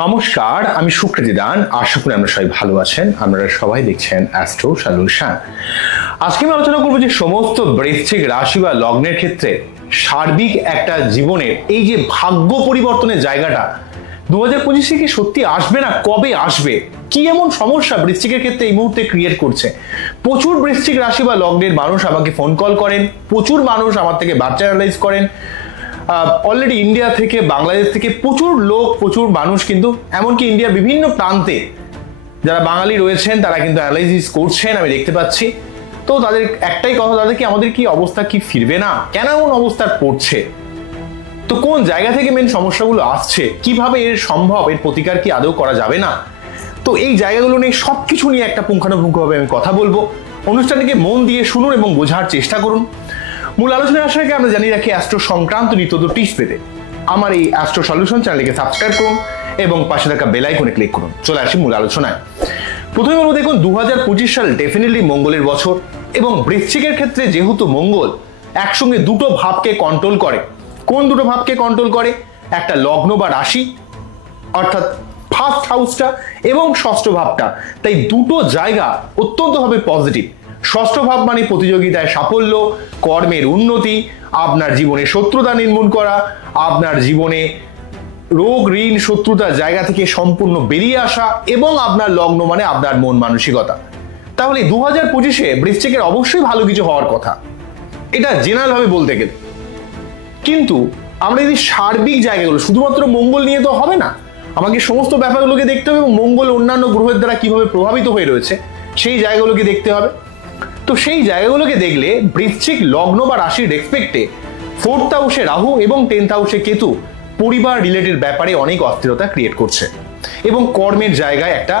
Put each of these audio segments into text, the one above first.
নমস্কার, আমি সুকৃতি দান। আশা করি আমরা সবাই ভালো আছেন। আপনারা সবাই দেখছেন অ্যাস্ট্রো সলিউশন। আজকে আমি আলোচনা করবো যে সমস্ত বৃশ্চিক রাশি বা লগ্নের ক্ষেত্রে সার্বিক একটা জীবনের এই যে ভাগ্য পরিবর্তনের জায়গাটা 2025 কি সত্যি আসবে, না কবে আসবে, কি এমন সমস্যা বৃশ্চিকের ক্ষেত্রে এই মুহূর্তে ক্রিয়েট করছে। প্রচুর বৃশ্চিক রাশি বা লগ্নের মানুষ আমাকে ফোন কল করেন, প্রচুর মানুষ আমার থেকে বার্তা অ্যানালাইজ করেন। অলরেডি ইন্ডিয়া থেকে, বাংলাদেশ থেকে প্রচুর লোক, প্রচুর মানুষ কিন্তু এমনকি ইন্ডিয়ার বিভিন্ন প্রান্তে যারা বাঙালি রয়েছেন তারা কিন্তু অ্যানালাইসিস করছেন, আমি দেখতে পাচ্ছি। তো তাদের একটাই কথা, তাদের কি আমাদের কি অবস্থা কি ফিরবে না, কেন এমন অবস্থা পড়ছে, তো কোন জায়গা থেকে মেন সমস্যাগুলো আসছে, কিভাবে এর সম্ভব, এর প্রতিকার কি আদৌ করা যাবে না। তো এই জায়গাগুলো নিয়ে সবকিছু নিয়ে একটা পুঙ্খানুপুঙ্খভাবে আমি কথা বলবো। অনুষ্ঠানটিকে মন দিয়ে শুনুন এবং বোঝার চেষ্টা করুন। মূল আলোচনায় আসার আগে আমরা জানিয়ে রাখি, অ্যাস্ট্রো সংক্রান্ত নিত্য টিপস পেতে আমার এই অ্যাস্ট্রো সলিউশন চ্যানেলকে সাবস্ক্রাইব করুন এবং পাশে থাকা বেল আইকনে ক্লিক করুন। চলে আসি মূল আলোচনায়। প্রথমে বলবো, দেখুন 2025 সাল ডেফিনেটলি মঙ্গলের বছর এবং বৃশ্চিকের ক্ষেত্রে যেহেতু মঙ্গল একসঙ্গে দুটো ভাবকে কন্ট্রোল করে। কোন দুটো ভাবকে কন্ট্রোল করে? একটা লগ্ন বা রাশি অর্থাৎ ফার্স্ট হাউসটা এবং ষষ্ঠ ভাবটা। তাই দুটো জায়গা অত্যন্তভাবে পজিটিভ। ষষ্ঠ ভাব মানে প্রতিযোগিতায় সাফল্য, কর্মের উন্নতি, আপনার জীবনে শত্রুতা নির্মূল করা, আপনার জীবনে রোগ ঋণ শত্রুতার জায়গা থেকে সম্পূর্ণ বেরিয়ে আসা, এবং আপনার লগ্ন মানে আপনার মন মানসিকতা। তাহলে 2025-এ বৃশ্চিকের অবশ্যই ভালো কিছু হওয়ার কথা, এটা জেনারেল ভাবে বলতে গেলে। কিন্তু আমরা যদি সার্বিক জায়গাগুলো, শুধুমাত্র মঙ্গল নিয়ে তো হবে না, আমাকে সমস্ত ব্যাপারগুলোকে দেখতে হবে এবং মঙ্গল অন্যান্য গ্রহের দ্বারা কিভাবে প্রভাবিত হয়ে রয়েছে সেই জায়গাগুলোকে দেখতে হবে। তো সেই জায়গাগুলোকে দেখলে বৃশ্চিক লগ্ন বা রাশির রেসপেক্টে 4th হাউসে রাহু এবং 10th হাউসে কেতু পরিবার রিলেটেড ব্যাপারে অনেক অস্থিরতা ক্রিয়েট করছে এবং কর্মের জায়গায় একটা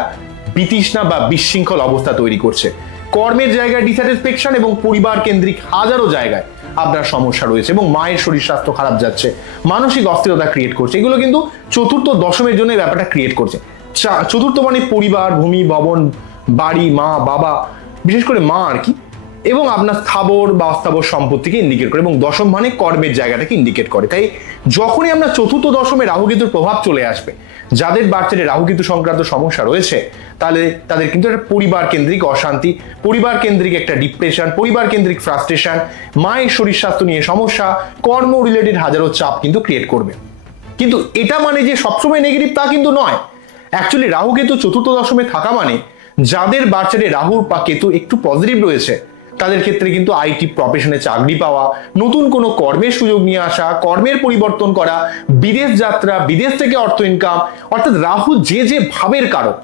বিতৃষ্ণা বা বিশৃঙ্খল অবস্থা তৈরি করছে। কর্মের জায়গায় ডিস্যাটিসফ্যাকশন এবং পরিবার কেন্দ্রিক হাজারো জায়গায় আপনার সমস্যা রয়েছে এবং মায়ের শরীর স্বাস্থ্য খারাপ যাচ্ছে, মানসিক অস্থিরতা ক্রিয়েট করছে। এগুলো কিন্তু চতুর্থ দশমের জন্য ব্যাপারটা ক্রিয়েট করছে। চতুর্থ মানে পরিবার, ভূমি, ভবন, বাড়ি, মা, বাবা, বিশেষ করে মা আর কি, এবং আপনার স্থাবর বা অস্থাবর সম্পত্তিকে ইন্ডিকেট করে, এবং দশম মানে কর্মের জায়গাটাকে ইন্ডিকেট করে। তাই যখনই আমরা চতুর্থ দশমে রাহু কেতুর প্রভাব চলে আসবে, যাদের বাচ্চাদের রাহু কেতু সংক্রান্ত সমস্যা রয়েছে, তাহলে তাদের কিন্তু একটা পরিবার কেন্দ্রিক অশান্তি, পরিবার কেন্দ্রিক একটা ডিপ্রেশন, পরিবার কেন্দ্রিক ফ্রাস্ট্রেশন, মায়ের শরীর স্বাস্থ্য নিয়ে সমস্যা, কর্ম রিলেটেড হাজারো চাপ কিন্তু ক্রিয়েট করবে। কিন্তু এটা মানে যে সবসময় নেগেটিভ তা কিন্তু নয়। অ্যাকচুয়ালি রাহু কেতু চতুর্থ দশমে থাকা মানে যাদের বাচ্চাদের রাহু বা কেতু একটু পজিটিভ রয়েছে তাদের ক্ষেত্রে কিন্তু আইটি প্রফেশনে চাকরি পাওয়া, নতুন কোনো কর্মের সুযোগ নিয়ে আসা, কর্মের পরিবর্তন করা, বিদেশ যাত্রা, বিদেশ থেকে অর্থ ইনকাম, অর্থাৎ রাহু যে যে ভাবের কারক।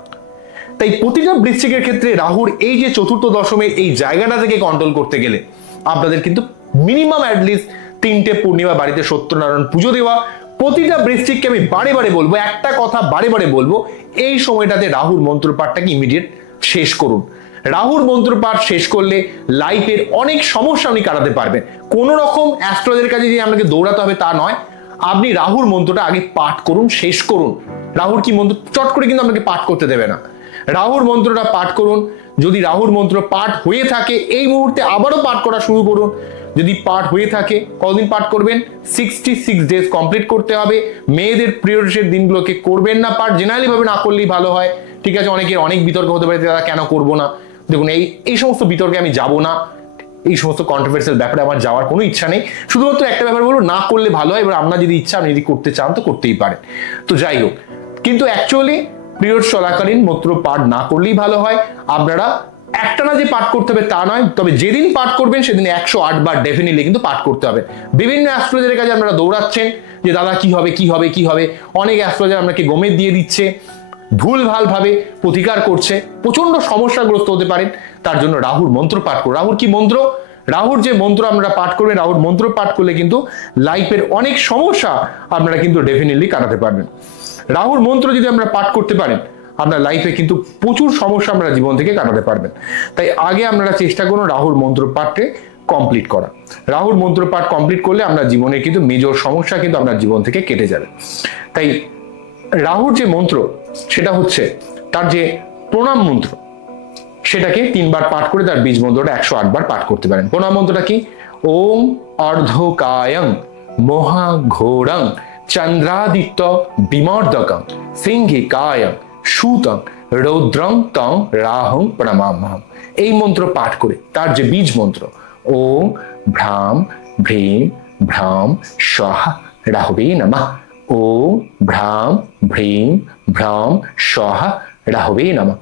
তাই প্রতিটা বৃশ্চিকের ক্ষেত্রে রাহুর এই যে চতুর্থ দশমের এই জায়গাটা থেকে কন্ট্রোল করতে গেলে আপনাদের কিন্তু মিনিমাম অ্যাটলিস্ট 3টে পূর্ণিমা বাড়িতে সত্যনারায়ণ পুজো দেওয়া। প্রতিটা বৃশ্চিককে আমি বারে বারে বলবো, একটা কথা বারে বারে বলবো, এই সময়টাতে রাহুর মন্ত্রপাঠটাকে ইমিডিয়েট শেষ করুন। রাহুর মন্ত্রপাঠ শেষ করলে লাইফের অনেক সমস্যা আপনি কাটাতে পারবেন। কোন রকম অ্যাস্ট্রোলজার কাছে যে আপনাকে দৌড়াতে হবে তা নয়, আপনি রাহুর মন্ত্রটা আগে পাঠ করুন, শেষ করুন। রাহুর কি মন্ত্র চট করে কিন্তু আপনাকে পাঠ করতে দেবে না। রাহুর মন্ত্রটা পাঠ করুন। যদি রাহুর মন্ত্র পাঠ হয়ে থাকে এই মুহূর্তে আবারও পাঠ করা শুরু করুন। যদি পাঠ হয়ে থাকে, কতদিন পাঠ করবেন? 66 ডেজ কমপ্লিট করতে হবে। মেয়েদের পিরিয়ডের দিনগুলোকে করবেন না পাঠ, জেনারেলি ভাবে না করলেই ভালো হয়। ঠিক আছে, অনেকের অনেক বিতর্ক হতে পারে তারা কেন করবো না। দেখুন, এই সমস্ত বিতর্কে আমি যাব না, এই সমস্ত কন্ট্রোভার্সিয়াল ব্যাপারে আমার যাওয়ার কোনো ইচ্ছা নেই। শুধুমাত্র একটা ব্যাপার বলবো, না করলে ভালো হয়। এবার আপনার যদি ইচ্ছা, আপনি যদি করতে চান তো করতেই পারেন। তো যাই হোক, কিন্তু অ্যাকচুয়ালি পিরিয়ড চলাকালীন মন্ত্র পাঠ না করলেই ভালো হয়। আপনারা একটানা যে পাঠ করতে হবে তা নয়, তবে যেদিন পাঠ করবেন সেদিন 108 বার ডেফিনেটলি কিন্তু পাঠ করতে হবে। বিভিন্ন অ্যাস্ট্রোলজারের কাছে আপনারা দৌড়াচ্ছেন যে দাদা কি হবে কি হবে কি হবে, অনেক অ্যাস্ট্রোলজার আপনাকে গমের দিয়ে দিচ্ছে, ভুল ভাল ভাবে প্রতিকার করছে, প্রচন্ড সমস্যাগ্রস্ত হতে পারেন। তার জন্য রাহুর মন্ত্র পাঠ করুন। রাহুর কি মন্ত্র? রাহুর যে মন্ত্র আপনারা পাঠ করবেন, রাহুর মন্ত্র পাঠ করলে কিন্তু লাইফের অনেক সমস্যা আপনারা কিন্তু ডেফিনেটলি কাটাতে পারবেন। রাহুর মন্ত্র যদি আমরা পাঠ করতে পারেন, আপনার লাইফে কিন্তু প্রচুর সমস্যা আমরা জীবন থেকে কাটাতে পারবেন। তাই আগে আপনারা চেষ্টা করুন রাহুর মন্ত্র পাঠকে কমপ্লিট করা। রাহুর মন্ত্র পাঠ কমপ্লিট করলে আপনার জীবনে কিন্তু মেজর সমস্যা কিন্তু আপনার জীবন থেকে কেটে যাবে। তাই রাহুর যে মন্ত্র সেটা হচ্ছে তার যে প্রণাম মন্ত্র, সেটাকে 3 বার পাঠ করে তার বীজ মন্ত্রটা 108 বার পাঠ করতে পারেন। প্রণাম মন্ত্রটা কি? ওম অর্ধকায়ং মহাঘোরং চন্দ্রাদিত্য বিমর্দকং সিংহিকায়ং সুতং রৌদ্রং তং রাহং প্রণমাম্যহম। এই মন্ত্র পাঠ করে তার যে বীজ মন্ত্র ওম ভ্রাম ভ্রীম ভ্রাম স্বাহা রাহবে নমঃ, ওম ভ্রাম ভ্রীম ভ্রাম স্বাহা রাহবে নমঃ,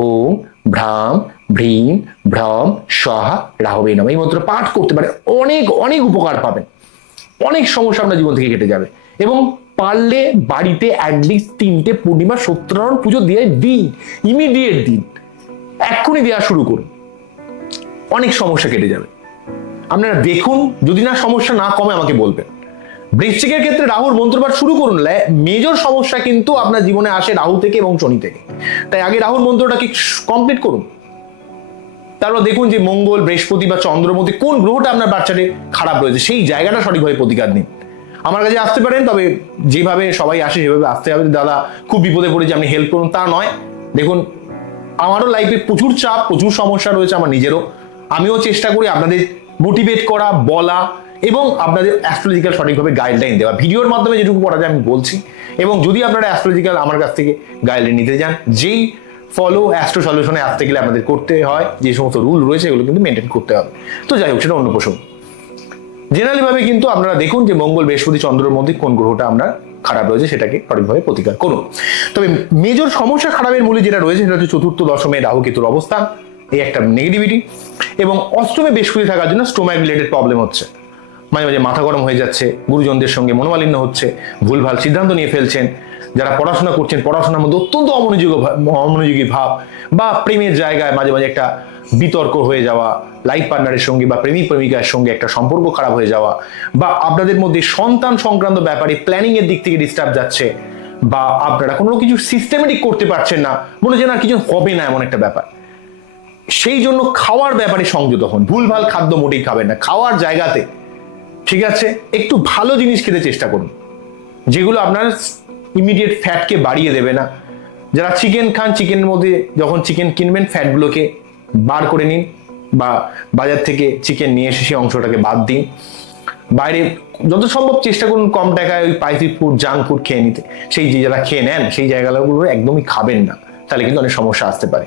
ওম ভ্রাম ভ্রীম ভ্রাম স্বাহা রাহবে নমঃ। এই মন্ত্র পাঠ করতে পারে অনেক অনেক উপকার পাবেন, অনেক সমস্যা আপনার জীবন থেকে কেটে যাবে। এবং পারলে বাড়িতে অ্যাটলিস্ট 3টে পূর্ণিমা সত্যনারায়ণ পুজো দিয়ে দিন, ইমিডিয়েট দিন, এক্ষুনি দেওয়া শুরু করুন, অনেক সমস্যা কেটে যাবে। আপনারা দেখুন, যদি না সমস্যা না কমে আমাকে বলবেন। বৃশ্চিকের ক্ষেত্রে রাহুর মন্ত্রপাঠ শুরু করুন। মেজর সমস্যা কিন্তু আপনার জীবনে আসে রাহু থেকে এবং শনি থেকে, তাই আগে রাহুর মন্ত্রটাকে কমপ্লিট করুন। তারপর দেখুন যে মঙ্গল, বৃহস্পতি বা চন্দ্রের মধ্যে কোন গ্রহটা আপনার বাচ্চাটি খারাপ রয়েছে, সেই জায়গাটা সঠিকভাবে প্রতিকার দিন। আমার কাছে আসতে পারেন, তবে যেভাবে সবাই আসে সেভাবে আসতে হবে। দাদা খুব বিপদে পড়েছে আপনি হেল্প করুন, তা নয়। দেখুন, আমারও লাইফে প্রচুর চাপ, প্রচুর সমস্যা রয়েছে আমার নিজেরও। আমিও চেষ্টা করি আপনাদের মোটিভেট করা, বলা এবং আপনাদের অ্যাস্ট্রোলজিক্যাল সঠিকভাবে গাইডলাইন দেওয়া। ভিডিওর মাধ্যমে যেটুকু পড়া যায় আমি বলছি। এবং যদি আপনারা অ্যাস্ট্রোলজিক্যাল আমার কাছ থেকে গাইডলাইন নিতে যান, যেই ফলো অ্যাস্ট্রো সলিউশনে আসতে গেলে আপনাদের করতে হয় যে সমস্ত রুল রয়েছে এগুলো কিন্তু মেনটেন করতে হবে। তো যাই হোক, সেটা অন্য প্রসঙ্গ। জেনারেলি ভাবে কিন্তু আপনারা দেখুন যে মঙ্গল, বৃহস্পতি, চন্দ্রের মধ্যে কোন গ্রহটা আমরা খারাপ রয়েছে সেটাকে সঠিকভাবে প্রতিকার করুন। তবে মেজর সমস্যা খারাপের মূলে যেটা রয়েছে সেটা হচ্ছে চতুর্থ দশমে রাহু কেতুর অবস্থান, এই একটা নেগেটিভিটি। এবং অষ্টমে বৃহস্পতি থাকার জন্য স্টোমাক রিলেটেড প্রবলেম হচ্ছে, মাঝে মাঝে মাথা গরম হয়ে যাচ্ছে, গুরুজনদের সঙ্গে মনোমালিন্য হচ্ছে, ভুলভাল সিদ্ধান্ত নিয়ে ফেলছেন, যারা পড়াশোনা করছেন পড়াশোনার মধ্যে অত্যন্ত অমনোযোগী ভাব, বা প্রেমের জায়গায় মাঝে মাঝে একটা বিতর্ক হয়ে যাওয়া, লাইফ পার্টনারের সঙ্গে বা প্রেমিক প্রেমিকার সঙ্গে একটা সম্পর্ক খারাপ হয়ে যাওয়া, বা আপনাদের মধ্যে সন্তান সংক্রান্ত ব্যাপারে প্ল্যানিং এর দিক থেকে ডিস্টার্ব যাচ্ছে, বা আপনারা কোনো কিছু সিস্টেমেটিক করতে পারছেন না, মনে হচ্ছে না কিছু হবে না, এমন একটা ব্যাপার। সেই জন্য খাওয়ার ব্যাপারে সংযত হন, ভুলভাল খাদ্য মোটেই খাবেন না। খাওয়ার জায়গাতে ঠিক আছে একটু ভালো জিনিস খেতে চেষ্টা করুন, যেগুলো আপনার ইমিডিয়েট ফ্যাটকে বাড়িয়ে দেবে না। যারা চিকেন খান, চিকেনের মধ্যে যখন চিকেন কিনবেন ফ্যাটগুলোকে বার করে নিন, বা বাজার থেকে চিকেন নিয়ে এসে সেই অংশটাকে বাদ দিন। বাইরে যত সম্ভব চেষ্টা করুন কম টাকায় ওই স্পাইসি ফুড, জাঙ্ক ফুড খেয়ে নিতে। সেই যে যারা খেয়ে নেন সেই জায়গাগুলো একদমই খাবেন না, তাহলে কিন্তু অনেক সমস্যা আসতে পারে।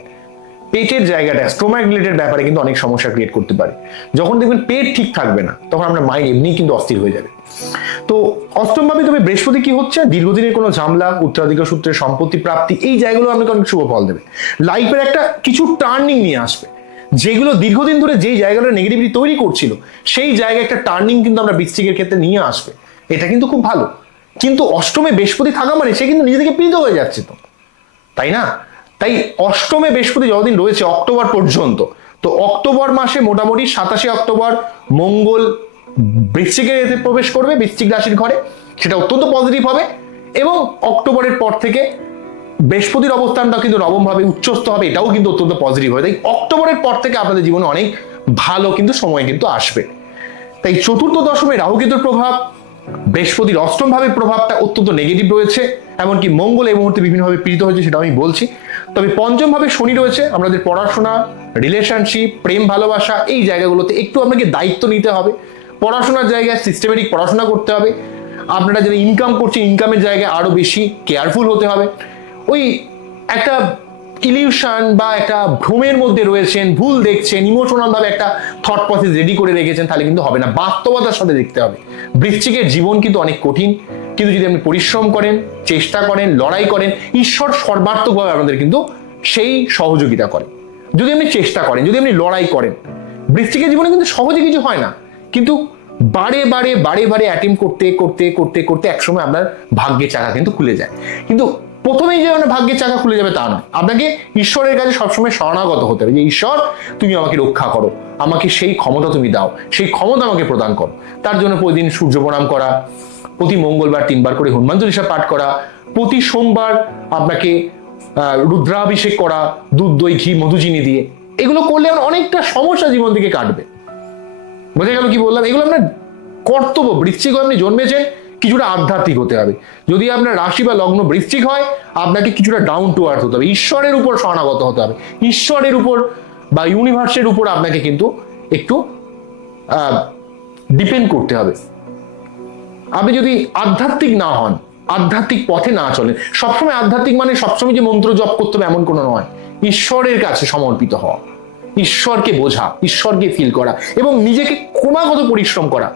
পেটের জায়গাটা স্টোমাক রিলেটেড ব্যাপারে কিন্তু অনেক সমস্যা ক্রিয়েট করতে পারে। যখন দেখবেন পেট ঠিক থাকবে না, তখন আপনার মাইন্ড এমনি কিন্তু অস্থির হয়ে যাবে। তো অষ্টমভাবে তবে বৃহস্পতি কি হচ্ছে, দীর্ঘদিনের কোনো ঝামেলা, উত্তরাধিকার সূত্রে সম্পত্তি প্রাপ্তি, এই জায়গাগুলো আপনাকে অনেক শুভ ফল দেবে। লাইফের একটা কিছু টার্নিং নিয়ে আসবে, যেগুলো দীর্ঘদিন ধরে যেই জায়গাটা নেগেটিভিটি তৈরি করছিল সেই জায়গায় একটা টার্নিং কিন্তু আমরা বৃশ্চিকের ক্ষেত্রে নিয়ে আসবে। এটা কিন্তু খুব ভালো। কিন্তু অষ্টমে বৃহস্পতি থাকা মানে সে কিন্তু নিজে থেকে পীড়িত হয়ে যাচ্ছে, তো তাই না? তাই অষ্টমে বৃহস্পতি যতদিন রয়েছে অক্টোবর পর্যন্ত, তো অক্টোবর মাসে মোটামুটি 27 অক্টোবর মঙ্গল বৃশ্চিকের এতে প্রবেশ করবে, বৃশ্চিক রাশির ঘরে, সেটা অত্যন্ত পজিটিভ হবে। এবং অক্টোবরের পর থেকে বৃহস্পতির অবস্থানটা কিন্তু নবম ভাবে উচ্চস্থ হবে, এটাও কিন্তু অত্যন্ত পজিটিভ হবে। তাই অক্টোবরের পর থেকে আপনাদের জীবনে অনেক ভালো কিন্তু সময় কিন্তু আসবে। তাই চতুর্থ দশমে রাহু কেতুর প্রভাব, বৃহস্পতির অষ্টম ভাবে প্রভাবটা অত্যন্ত নেগেটিভ রয়েছে, এমনকি মঙ্গল এই মুহূর্তে বিভিন্নভাবে পীড়িত হয়েছে, সেটা আমি বলছি। তবে পঞ্চম ভাবে শনি রয়েছে, আমাদের পড়াশোনা, রিলেশনশিপ, প্রেম ভালোবাসা, এই জায়গাগুলোতে একটু আপনাকে দায়িত্ব নিতে হবে। পড়াশোনার জায়গায় সিস্টেমেটিক পড়াশোনা করতে হবে। আপনারা যারা ইনকাম করছেন ইনকামের জায়গায় আরো বেশি কেয়ারফুল হতে হবে। ওই একটা ইলিউশন বা একটা ভ্রমের মধ্যে রয়েছেন, ভুল দেখছেন, ইমোশনাল ভাবে একটা থট প্রসেস রেডি করে রেখেছেন, তাহলে কিন্তু হবে না। বাস্তবতার সাথে দেখতে হবে। বৃশ্চিকের জীবন কিন্তু অনেক কঠিন, কিন্তু যদি আপনি পরিশ্রম করেন, চেষ্টা করেন, লড়াই করেন, ঈশ্বর সর্বাত্মকভাবে আপনাদের কিন্তু সেই সহযোগিতা করে। যদি আপনি চেষ্টা করেন, যদি আপনি লড়াই করেন, বৃশ্চিকের জীবনে কিন্তু সহজে কিছু হয় না, কিন্তু বারে বারে বারে বারে অ্যাটেম্প করতে করতে করতে করতে একসময় আপনার ভাগ্যের চাকা কিন্তু খুলে যায়। কিন্তু প্রথমেই যে আপনার ভাগ্যের চাকা খুলে যাবে তা নয়, আপনাকে ঈশ্বরের কাছে সবসময় শরণাগত হতে হবে যে ঈশ্বর তুমি আমাকে রক্ষা করো, আমাকে সেই ক্ষমতা তুমি দাও, সেই ক্ষমতা আমাকে প্রদান করো। তার জন্য প্রতিদিন সূর্য প্রণাম করা, প্রতি মঙ্গলবার 3বার করে হনুমান চল্লিশা পাঠ করা, প্রতি সোমবার আপনাকে রুদ্রাভিষেক করা, দুধ দই ঘি মধু চিনি দিয়ে, এগুলো করলে অনেকটা সমস্যা জীবন থেকে কাটবে। বোঝা গেল কি বললাম? এগুলো আপনার কর্তব্য। বৃশ্চিক আপনি জন্মেছেন, কিছুটা আধ্যাত্মিক হতে হবে। যদি আপনার রাশি বা লগ্ন বৃশ্চিক হয়, আপনাকে কিছুটা ডাউন টু আর্থ হতে হবে, ঈশ্বরের উপর শরণাগত হতে হবে, ঈশ্বরের উপর বা ইউনিভার্সের উপর আপনাকে কিন্তু একটু ডিপেন্ড করতে হবে। আপনি যদি আধ্যাত্মিক না হন, আধ্যাত্মিক পথে না চলেন, সবসময় আধ্যাত্মিক মানে সবসময় যে মন্ত্র জপ করতে হবে এমন কোনো নয়, ঈশ্বরের কাছে সমর্পিত হওয়া, ঈশ্বরকে বোঝা, ঈশ্বরকে ফিল করা এবং নিজেকে ক্রমাগত পরিশ্রম করা,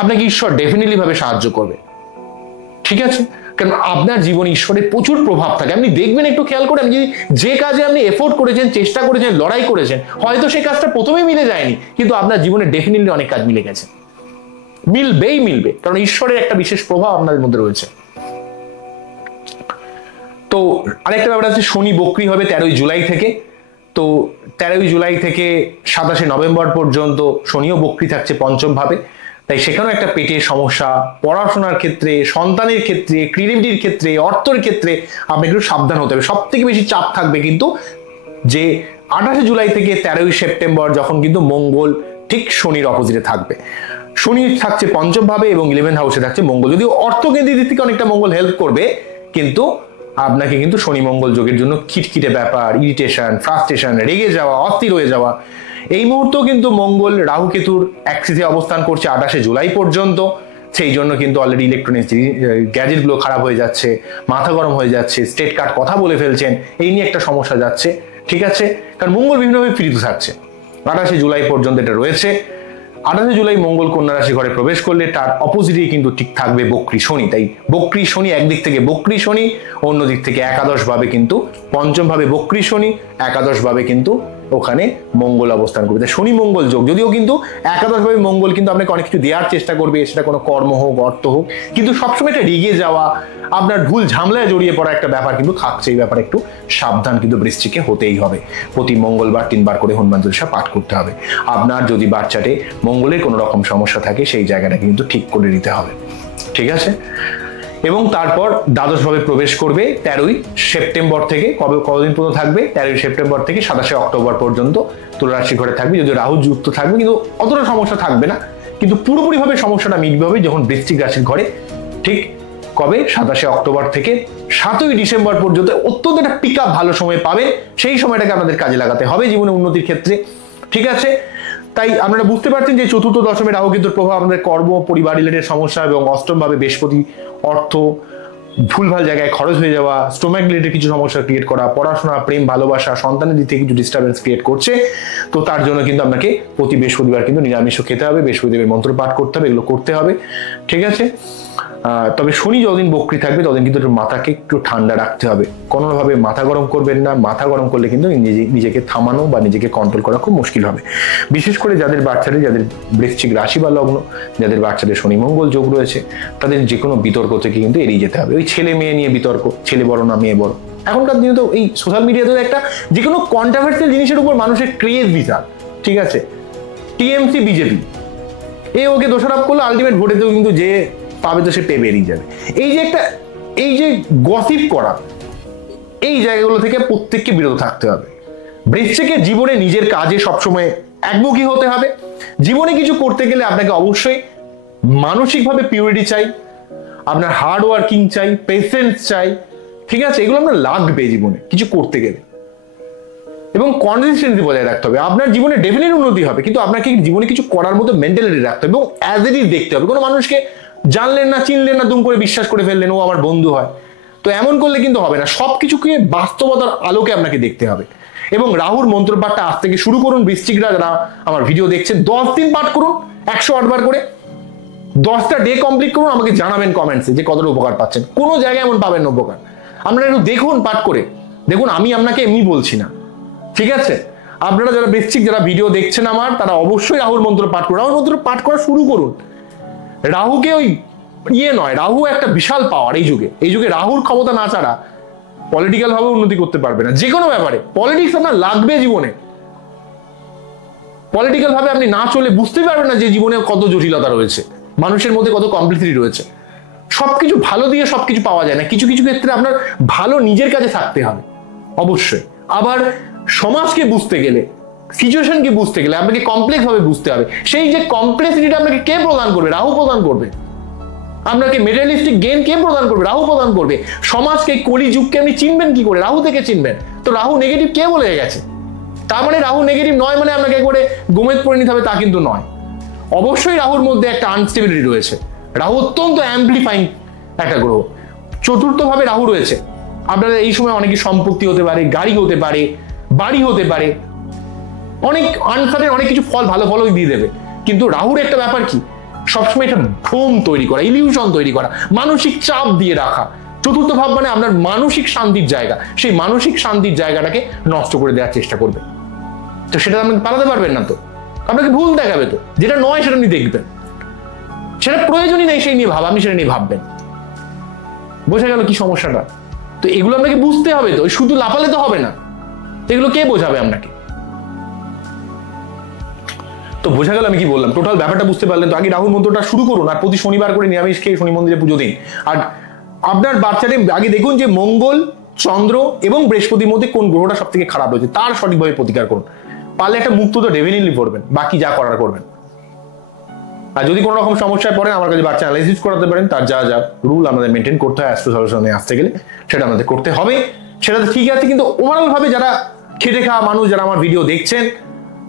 আপনাকে ঈশ্বর ডেফিনেটলি ভাবে সাহায্য করবে। ঠিক আছে, কারণ আপনার জীবনে ঈশ্বরের প্রচুর প্রভাব থাকে। আপনি দেখবেন, একটু খেয়াল করে, আপনি যে কাজে আপনি এফোর্ট করেছেন, চেষ্টা করেছেন, লড়াই করেছেন, হয়তো সেই কাজটা প্রথমেই মিলে যায়নি, কিন্তু আপনার জীবনে ডেফিনেটলি অনেক কাজ মিলে গেছে, মিলবে, কারণ ঈশ্বরের একটা বিশেষ প্রভাব আপনাদের মধ্যে রয়েছে। তো আরেকটা ব্যাপার আছে, শনি বক্রি হবে 13ই জুলাই থেকে। তো 13ই জুলাই থেকে 27শে নভেম্বর পর্যন্ত শনিও বক্রি থাকছে পঞ্চম ভাবে। তাই সেখানেও একটা পেটের সমস্যা, পড়াশোনার ক্ষেত্রে, সন্তানের ক্ষেত্রে, ক্রিয়েটিভিটির ক্ষেত্রে, অর্থের ক্ষেত্রে আপনাকে একটু সাবধান হতে হবে। সব থেকে বেশি চাপ থাকবে কিন্তু যে 28শে জুলাই থেকে 13ই সেপ্টেম্বর, যখন কিন্তু মঙ্গল ঠিক শনির অপোজিটে থাকবে। শনি থাকছে পঞ্চম ভাবে এবং 11th হাউসে থাকছে মঙ্গল। যদিও অর্থকেন্দ্রিক দিক থেকে অনেকটা মঙ্গল হেল্প করবে, কিন্তু আপনাকে কিন্তু শনি মঙ্গল যোগের জন্য খিটখিটে ব্যাপার, ইরিটেশন, ফ্রাস্ট্রেশন, রেগে যাওয়া, অস্থির হয়ে যাওয়া। এই মুহূর্তেও কিন্তু মঙ্গল রাহু কেতুর অ্যাক্সিসে অবস্থান করছে 28শে জুলাই পর্যন্ত। সেই জন্য কিন্তু অলরেডি ইলেকট্রনিক্স গ্যাজেটগুলো খারাপ হয়ে যাচ্ছে, মাথা গরম হয়ে যাচ্ছে, স্টেট কার্ড কথা বলে ফেলছেন, এই নিয়ে একটা সমস্যা যাচ্ছে। ঠিক আছে, কারণ মঙ্গল বিভিন্নভাবে পীড়িত থাকছে 28শে জুলাই পর্যন্ত, এটা রয়েছে। 28শে জুলাই মঙ্গল কন্যা রাশি ঘরে প্রবেশ করলে তার অপোজিটে কিন্তু ঠিক থাকবে বক্রী শনি। তাই বক্রী শনি, একদিক থেকে বক্রী শনি, অন্য দিক থেকে একাদশ ভাবে কিন্তু পঞ্চম ভাবে বক্রী শনি, একাদশ ভাবে কিন্তু ওখানে মঙ্গল অবস্থান করবে। তাই শনি মঙ্গল যোগ, যদিও কিন্তু একাদশ ভাবে মঙ্গল কিন্তু আপনাকে অনেক কিছু দেওয়ার চেষ্টা করবে, সেটা কোনো কর্ম হোক, অর্থ হোক, কিন্তু সবসময় এটা রেগে যাওয়া, আপনার ভুল ঝামেলায় জড়িয়ে পড়া একটা ব্যাপার কিন্তু থাকছে। এই ব্যাপারে একটু সাবধান কিন্তু বৃশ্চিকে হতেই হবে। প্রতি মঙ্গলবার 3 বার করে হনুমান চল্লিশা পাঠ করতে হবে। আপনার যদি বাচ্চাটে মঙ্গলের কোনো রকম সমস্যা থাকে, সেই জায়গাটা কিন্তু ঠিক করে নিতে হবে। ঠিক আছে, এবং তারপর দ্বাদশ ভাবে প্রবেশ করবে 13ই সেপ্টেম্বর থেকে। কতদিন পর্যন্ত থাকবে? 13ই সেপ্টেম্বর থেকে 27শে অক্টোবর পর্যন্ত তুলা রাশি ঘরে থাকবে। যদিও রাহু যুক্ত থাকবে, কিন্তু অতটা সমস্যা থাকবে না, কিন্তু পুরোপুরিভাবে সমস্যাটা মিটবে হবে যখন বৃশ্চিক রাশির ঘরে ঠিক কবে 27শে অক্টোবর থেকে 7ই ডিসেম্বর পর্যন্ত অত্যন্ত একটা পিক আপ ভালো সময় পাবেন। সেই সময়টাকে আপনাদের কাজে লাগাতে হবে জীবনে উন্নতির ক্ষেত্রে। ঠিক আছে, তাই আপনারা বুঝতে পারছেন যে চতুর্থ দশমে রাহু কেতুর প্রভাব আমাদের কর্ম, পরিবার রিলেটেড সমস্যা, এবং অষ্টম ভাবে বৃহস্পতি অর্থ, ভুলভাল জায়গায় খরচ হয়ে যাওয়া, স্টোমাক রিলেটেড কিছু সমস্যা ক্রিয়েট করা, পড়াশোনা, প্রেম, ভালোবাসা, সন্তানের দিক থেকে কিছু ডিস্টারবেন্স ক্রিয়েট করছে। তো তার জন্য কিন্তু আপনাকে প্রতি বৃহস্পতিবার কিন্তু নিরামিষ খেতে হবে, বৃহস্পতিদেবের মন্ত্র পাঠ করতে হবে, এগুলো করতে হবে। ঠিক আছে, তবে শনি যতদিন বক্রী থাকবে ততদিন কিন্তু মাথাকে একটু ঠান্ডা রাখতে হবে। কোনোভাবে মাথা গরম করবেন না। মাথা গরম করলে কিন্তু নিজেকে থামানো বা নিজেকে কন্ট্রোল করা খুব মুশকিল হবে। বিশেষ করে যাদের বাচ্চাদের, যাদের বৃশ্চিক রাশি বা লগ্ন, যাদের বাচ্চাদের শনি মঙ্গল যোগ রয়েছে, তাদের যে কোনো বিতর্ক থেকে কিন্তু এড়িয়ে যেতে হবে। ওই ছেলে মেয়ে নিয়ে বিতর্ক, ছেলে বড় না মেয়ে বড়, এখনকার দিনে তো এই সোশ্যাল মিডিয়াতে একটা যে কোনো কন্ট্রোভার্সিয়াল জিনিসের উপর মানুষের ক্রেজ বিশাল। ঠিক আছে, টিএমসি বিজেপি, ওকে দোষারোপ করলে আলটিমেট ভোটেতেও কিন্তু যে পাবে তো সে পেয়ে বেরিয়ে যাবে। এই যে গসিপ করা, এই জায়গাগুলো থেকে প্রত্যেককে বিরত থাকতে হবে। বৃশ্চিকের জীবনে নিজের কাজে সবসময় একমুখী হতে হবে। জীবনে কিছু করতে গেলে আপনাকে অবশ্যই মানসিকভাবে পিউরিটি চাই, আপনার হার্ড ওয়ার্কিং চাই, পেশেন্স চাই। ঠিক আছে, এগুলো আপনার লাগবে জীবনে কিছু করতে গেলে, এবং কনসিস্টেন্সি বজায় রাখতে হবে। আপনার জীবনে ডেফিনেট উন্নতি হবে, কিন্তু আপনাকে জীবনে কিছু করার মতো মেন্টালিটি রাখতে হবে এবং অ্যাজ ইট ইজ দেখতে হবে। কোনো মানুষকে জানলেন না, চিনলেন না, দুম করে বিশ্বাস করে ফেললেন ও আমার বন্ধু হয়, তো এমন করলে কিন্তু হবে না। সবকিছুকে বাস্তবতার আলোকে আপনাকে দেখতে হবে। এবং রাহুর মন্ত্রপাঠটা আজ থেকে শুরু করুন। বৃশ্চিকরা যারা আমার ভিডিও দেখছেন, 10 দিন পাঠ করুন 108 বার করে, 10টা ডে কমপ্লিট করুন। আমাকে জানাবেন কমেন্টসে যে কতটা উপকার পাচ্ছেন। কোনো জায়গায় এমন পাবেন না উপকার। আপনারা একটু দেখুন, পাঠ করে দেখুন। আমি আপনাকে এমনি বলছি না। ঠিক আছে, আপনারা যারা বৃশ্চিক, যারা ভিডিও দেখছেন আমার, তারা অবশ্যই রাহুর মন্ত্র পাঠ করুন। রাহুর মন্ত্র পাঠ করা শুরু করুন। রাহুকে ওই নয়, রাহু একটা বিশাল পাওয়ার। এই যুগে রাহুর ক্ষমতা না ছাড়া পলিটিক্যাল ভাবে উন্নতি করতে পারবে না। যে কোনো ব্যাপারে পলিটিক্স আপনার লাগবে জীবনে। পলিটিক্যাল ভাবে আপনি না চলে বুঝতে পারবেন না যে জীবনে কত জটিলতা রয়েছে, মানুষের মধ্যে কত কমপ্লেক্সিটি রয়েছে। সবকিছু ভালো দিয়ে সবকিছু পাওয়া যায় না। কিছু কিছু ক্ষেত্রে আপনার ভালো নিজের কাছে থাকতে হবে অবশ্যই। আবার সমাজকে বুঝতে গেলে, সিচুয়েশনকে বুঝতে গেলে আপনাকে কমপ্লেক্স ভাবে বুঝতে হবে। সেই যে কমপ্লেক্সিটিটা আপনাকে কে প্রদান করবে? রাহু প্রদান করবে। আপনাকে মেটেরিয়ালিস্টিক গেইন কে প্রদান করবে? রাহু প্রদান করবে। সমাজকে, কলিযুগকে আপনি চিনবেন কি করে? রাহু থেকে চিনবেন। তো রাহু নেগেটিভ কে বলে গেছে? তার মানে রাহু নেগেটিভ নয় মানে আপনাকে একবারে গোমেদ পরিণত হবে তা কিন্তু নয়। অবশ্যই রাহুর মধ্যে একটা আনস্টেবিলিটি রয়েছে। রাহু অত্যন্ত অ্যাম্পলিফাইং একটা গ্রহ। চতুর্থভাবে রাহু রয়েছে, আপনাদের এই সময় অনেক সম্পত্তি হতে পারে, গাড়ি হতে পারে, বাড়ি হতে পারে, অনেক আনসারের অনেক কিছু ফল, ভালো ফলই দিয়ে দেবে। কিন্তু রাহুর একটা ব্যাপার কি, সবসময় একটা ভ্রম তৈরি করা, ইলিউশন তৈরি করা, মানসিক চাপ দিয়ে রাখা। চতুর্থ ভাব মানে আপনার মানসিক শান্তির জায়গা, সেই মানসিক শান্তির জায়গাটাকে নষ্ট করে দেওয়ার চেষ্টা করবে। তো সেটা আপনি পালাতে পারবেন না, তো আপনাকে ভুল দেখাবে, তো যেটা নয় সেটা নিয়ে দেখবেন, সেটা প্রয়োজনই নেই সেই নিয়ে ভাব, আপনি সেটা নিয়ে ভাববেন। বোঝা গেল কি সমস্যাটা? তো এগুলো আপনাকে বুঝতে হবে, তো শুধু লাফালে তো হবে না, এগুলো কে বোঝাবে আপনাকে? তো বোঝা গেল আমি কি বললাম, টোটাল ব্যাপারটা বুঝতে পারলেন তো? আগে রাহুর মন্ত্রটা শুরু করুন, আর প্রতি শনিবার করে নিরামিষ খেয়ে শনি মন্দিরে পুজো দিন। আর আপনার বাচ্চাদের আগে দেখুন যে মঙ্গল, চন্দ্র এবং বৃহস্পতির মধ্যে কোন গ্রহটা সব থেকে খারাপ রয়েছে, তার সঠিকভাবে প্রতিকার করুন। পারলে একটা মুক্ত তো ডেফিনেটলি করবেন, বাকি যা করার করবেন। আর যদি কোনো রকম সমস্যায় পড়েন, আমার কাছে বাচ্চা অ্যানালাইসিস করাতে পারেন, তার যা যা রুল আমাদের মেনটেন করতে হয় অ্যাস্ট্রো সলিউশনে আসতে গেলে, সেটা আমাদের করতে হবে। সেটা তো ঠিক আছে, কিন্তু ওভারঅল ভাবে যারা খেটে খাওয়া মানুষ, যারা আমার ভিডিও দেখছেন,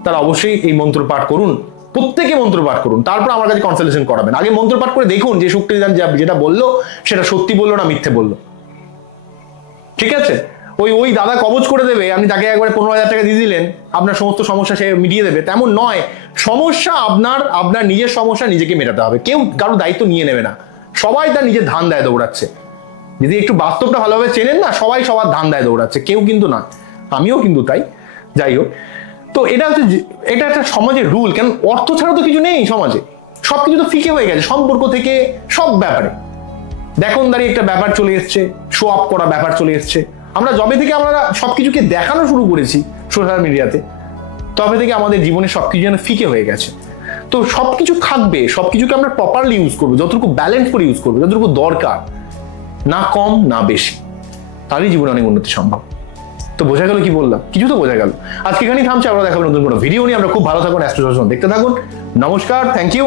তারা অবশ্যই এই মন্ত্র পাঠ করুন, প্রত্যেকে মন্ত্র পাঠ করুন, তারপর আমার কাছে কনসালটেশন করাবেন। আগে মন্ত্র পাঠ করে দেখুন যে শুক্রদান যেটা বললো সেটা সত্যি বললো না মিথ্যে বললো। ঠিক আছে? ওই দাদা কবজ করে দেবে, আপনি তাকে একবারে 15,000 টাকা দিয়ে দিলেন, আপনার সমস্ত সমস্যা সে মিটিয়ে দেবে, তেমন নয়। সমস্যা আপনার নিজের সমস্যা নিজেকে মেটাতে হবে, কেউ কারো দায়িত্ব নিয়ে নেবে না। সবাই তার নিজের ধান দায় দৌড়াচ্ছে। যদি একটু বাস্তবটা ভালোভাবে চেনেন না, সবাই সবার ধান দায় দৌড়াচ্ছে, কেউ কিন্তু না। আমিও কিন্তু তাই। যাই হোক, তো এটা একটা সমাজের রুল। কেন, অর্থ ছাড়া তো কিছু নেই সমাজে, সবকিছু তো ফিকে হয়ে গেছে, সম্পর্ক থেকে সব ব্যাপারে দেখনদারি একটা ব্যাপার চলে এসছে, শো আপ করা ব্যাপার চলে এসছে। আমরা যবে থেকে আমরা সবকিছুকে দেখানো শুরু করেছি সোশ্যাল মিডিয়াতে, তবে থেকে আমাদের জীবনে সবকিছু যেন ফিকে হয়ে গেছে। তো সবকিছু থাকবে, সবকিছুকে আমরা প্রপারলি ইউজ করবো, যতটুকু ব্যালেন্স করে ইউজ করবো, যতটুকু দরকার, না কম না বেশি, তারই জীবনে অনেক উন্নতি সম্ভব। তো বোঝা গেল কি বললাম? কিছু তো বোঝা গেল। আজকে এখানেই থামছে, আমরা দেখাবো নতুন কোনো ভিডিও নিয়ে। আমরা খুব ভালো থাকুন, অ্যাস্ট্রো সলিউশন দেখতে থাকুন। নমস্কার, থ্যাংক ইউ।